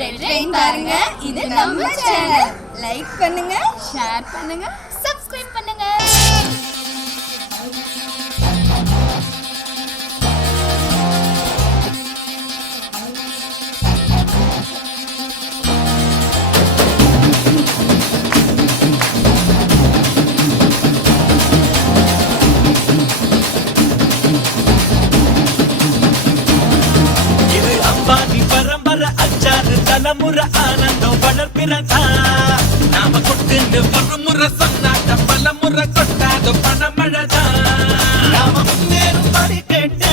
Red rain பாருங்க. இது நம்ம சேனல். லைக் பண்ணுங்க, ஷேர் பண்ணுங்க, சப்ஸ்கிரைப் பண்ணுங்க. தலைமுறை ஆனந்தம் வளர்ப்பிறதா நாம கொண்டு ஒரு முறை சொன்னாட்ட பல முறை கொட்டாத பணமழதா நாம முன்னேறும் படி கேட்டு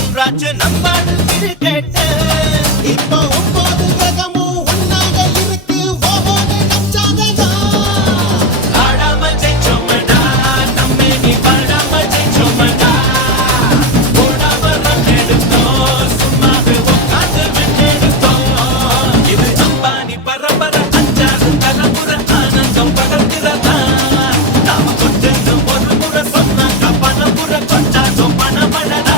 என்றாச்சு நம்மாடு திரு கேட்டு இப்போ ஒவ்வொரு கிரகமும் ஒன்னாக இருக்கு ஒவ்வொரு நம்சாதா ஆடாம ஜெயிச்சோமடா நம்மே நீ பாடாம ஜெயிச்சோமடா ஓடாம ரன் எடுத்தோம் சும்மாவே உட்காந்து விட்டெடுத்தோம் இது அம்பானி பரம்பரை அஞ்சாறு தலைமுறை ஆனந்தம் படர்கிறதா நாம கொண்டு ஒரு முறை சொன்னாங்க பல முறை கொண்டாடும் பணமழதா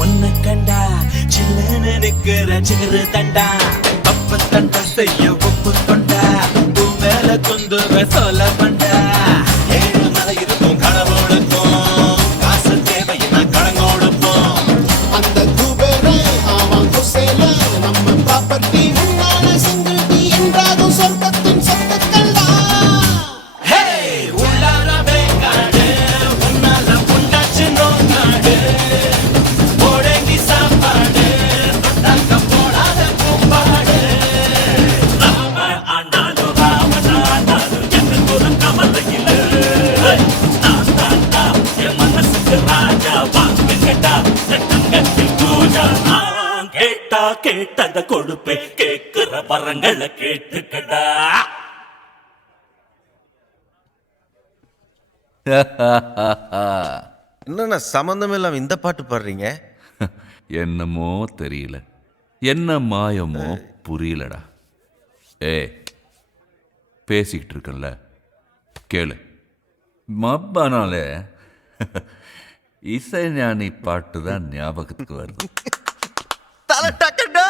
ஒன்னு கண்டா சில்லன்னு நிக்கிற சிறு தண்டா அப்ப தண்டா செய்ய ஒப்பு கொண்டா பூ மேல குந்துவ சொல்ல பண்டா ஏழு மலை இருக்கும் கடவுளுக்கும் காசு தேவையின்னா கடங்கோடுப்போம் அந்த குபேரே அவன் குசேல நம்ம ப்ராப்பர்ட்டி முன்னால சிங்கிள்டி என்றாகும் சொர்க்கத்தின் சொத்துக்கள்டா ஹே உள்ளார வேங்காடு உன்னால புண்டாச்சு நோக்காடு போடங்கி சாப்பாடு தொட்டாக்க போடாத கூப்பாடு ராம ஆண்டாலும் ராவண ஆண்டாலும் எனக்கு ஒரு கவலையில் என் மனசுக்கு ராஜா வாக்கு கேட்டா தங்கத்தில் பூஜா கேட்டா கேட்டத கொடுப்பே கேட்கிற வரங்களை கேட்டுக்கடா என்னண்ணா சம்மந்தம் இல்லாம இந்த பாட்டு பாடுறீங்க? என்னமோ தெரியல, என்ன மாயமோ புரியலடா. பேசிக்கிட்டு இருக்கல கேளு. மப்பானாலே இசைஞானி பாட்டு தான் ஞாபகத்துக்கு வருது. தலை டக்கடா.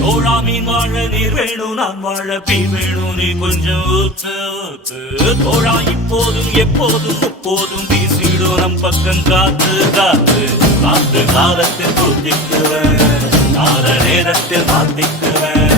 தோழா மீன் வாழ நீர் வேணும் நான் வாழ பீ வேணும் நீ கொஞ்சம் ஊத்து ஊத்து தோழா இப்போதும் எப்போதும் முப்போதும் வீசிடும் நம் பக்கம் காத்து காத்து காத்து காலத்தில் பூத்திக்குவேன் கால நேரத்தில் மாத்திக்குவேன்